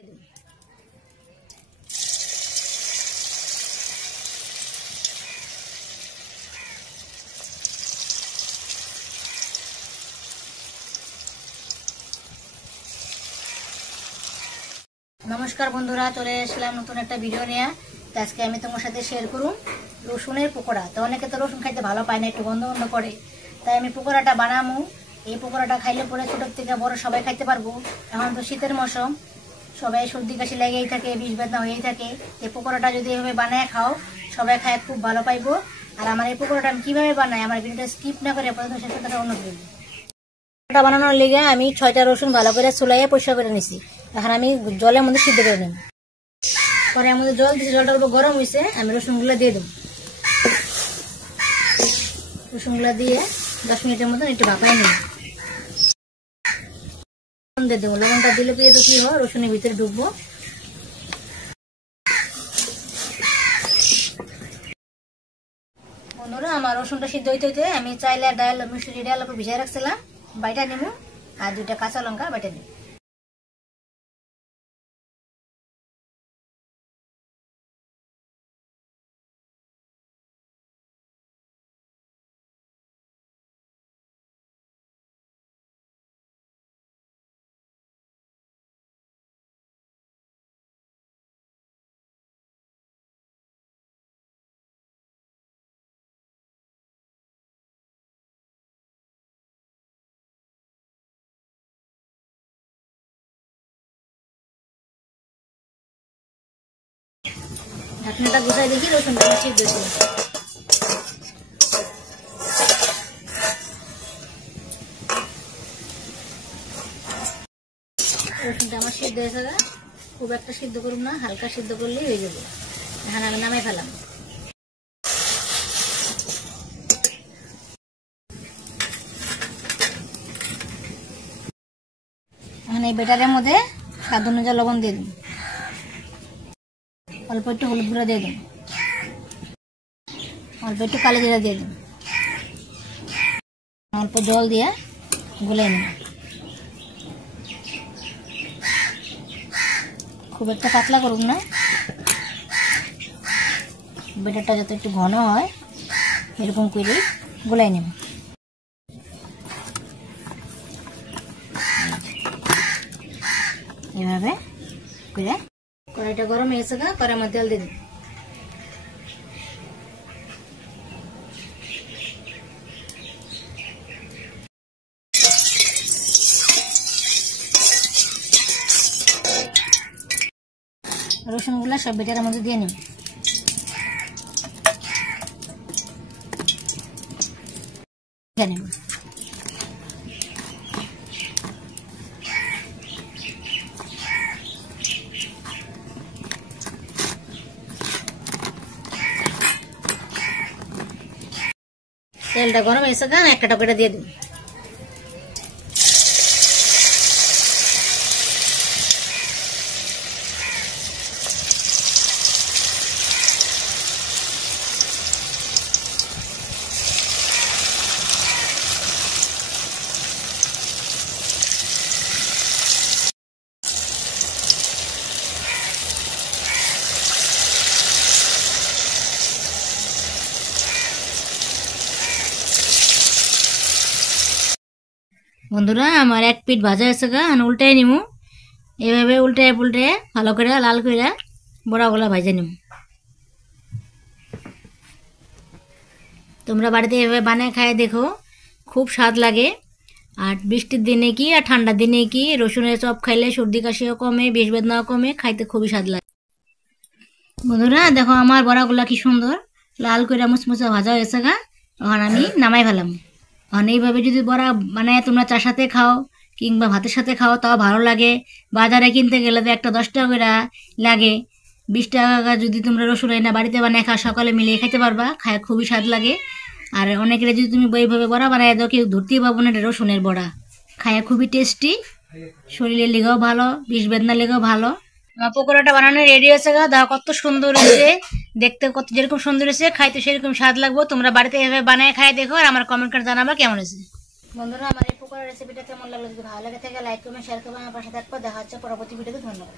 नमस्कार बंधुरा चले आसलाम नतून एक भिडियो निये। आज के तुम्हारे साथे शेयर करूँ रसुनेर पकोड़ा। तो अनेके तो रसुन खाइते भालो पाय ना, एकटु गन्ध गन्ध करे, ताई आमि पकोड़ाटा बानाबो। এই পকোড়াটা খাইলে পরে ছোট থেকে বড় সবাই খাইতে পারবো। এখন তো শীতের মৌসুম, সবাই সর্দি কাশি লেগেই থাকে, বিষ বেদনা হয়েই থাকে। এই পকোড়াটা যদি এভাবে বানায় খাও সবাই খায় খুব ভালো পাইবো। আর আমার এই পকোড়াটা আমি কিভাবে বানাই আমার ভিডিওটা স্কিপ না করে প্রথম শেষ পর্যন্ত অনুরোধ করব। পকোড়া বানানোর লিগে আমি 6টা রসুন ভালো করে চুলাইয়ে পরিষ্কার করে নিছি। এখন আমি জলের মধ্যে সিদ্ধ করে নেব। পরে এর মধ্যে জল দিয়েছি, জলটা পুরো গরম হয়েছে, আমি রসুনগুলো দিয়ে দেব। রসুনগুলো দিয়ে 10 মিনিটের মতো একটু ভাপাই নেব। লবণ দিয়ে দেবো, লবণটা দিলে পেয়ে তো কি হয় রসুনের ভিতরে ঢুকবো। বন্ধুরা আমার রসুনটা সিদ্ধ হইতে হইতে আমি চাইলে ডাল মিষ্টি ডাল ভিজাই রাখছিলাম, বাইটা নেবো। আর 2টা কাঁচা লঙ্কা বাইটা নেব। ঢাকনাটা গুছাই দেখি রসুনটা সিদ্ধ হয়েছে। রসুনটা আমার সিদ্ধ হয়েছে, খুব একটা সিদ্ধ করুন না, হালকা সিদ্ধ করলেই হয়ে যাবে। এখন আমি নামাই ফেলাম। এখন এই বেটারের মধ্যে স্বাদ অনুযায়ী লবণ দিয়ে দিন, অল্প একটু হলুদ গুঁড়া দিয়ে দিন, অল্প একটু কালো জিরা দিয়ে দিন, অল্প জল দিয়ে গুলে নিন। খুব একটা পাতলা করুন না, বেটারটা যাতে একটু ঘন হয় এরকম করে গুলাই নিন। এভাবে করে কড়াইটা গরম হয়েছে, কড়াইয়ের মধ্যে তেল দিয়ে দিন। রসুনগুলা সব বেটারের মধ্যে দিয়ে নিন। তেলটা গরম হয়েছে, একটা টকেটা দিয়ে দিন। বন্ধুরা আমার এক পিঠ ভাজা হয়েছে, উল্টাই নিমু। এইভাবে উল্টায় পুল্টায় ভালো করে লাল করে বড়াগুলা ভাজা নিমু। তোমরা বাড়িতে এভাবে বানায় খায় দেখো, খুব স্বাদ লাগে। আর বৃষ্টির দিনে কি আর ঠান্ডার দিনে কি রসুনের চপ খাইলে সর্দি কাশিও কমে, বিষ বেদনাও কমে, খাইতে খুবই স্বাদ লাগে। বন্ধুরা দেখো আমার বড়াগুলা কি সুন্দর লাল করে মুচমুচে ভাজা হয়েছে। এখন আমি নামাই ফেলাম। এখন এইভাবে যদি বড়া বানায় তোমরা চার সাথে খাও কিংবা ভাতের সাথে খাও তাও ভালো লাগে। বাজারে কিনতে গেলে তো একটা 10 টাকা করে লাগে, 20 টাকা যদি তোমরা রসুন এনে বাড়িতে বানায় খাও সকালে মিলিয়ে খেতে পারবা, খায় খুবই স্বাদ লাগে। আর অনেকের যদি তুমি এইভাবে বড়া বানায় দাও কেউ ধরতেই পাবো না এটা রসুনের বড়া, খায় খুবই টেস্টি, শরীরের লেগেও ভালো, বিষ বেদনার লেগেও ভালো। আমার পকোড়াটা বানানো রেডি হয়েছে, দেখো কত সুন্দর হয়েছে, দেখতে কত যেরকম সুন্দর হয়েছে খাইতে সেরকম স্বাদ লাগবো। তোমরা বাড়িতে এভাবে বানায় খাই দেখো আর আমার কমেন্ট করে জানাবা কেমন হয়েছে। বন্ধুরা, আমার এই পকোড়া রেসিপিটা কেমন লাগলো, যদি ভালো লাগে থাকে লাইক কমেন্ট শেয়ার করবেন, আমার পাশে থাকবো। দেখা হচ্ছে পরবর্তী ভিডিওতে। ধন্যবাদ।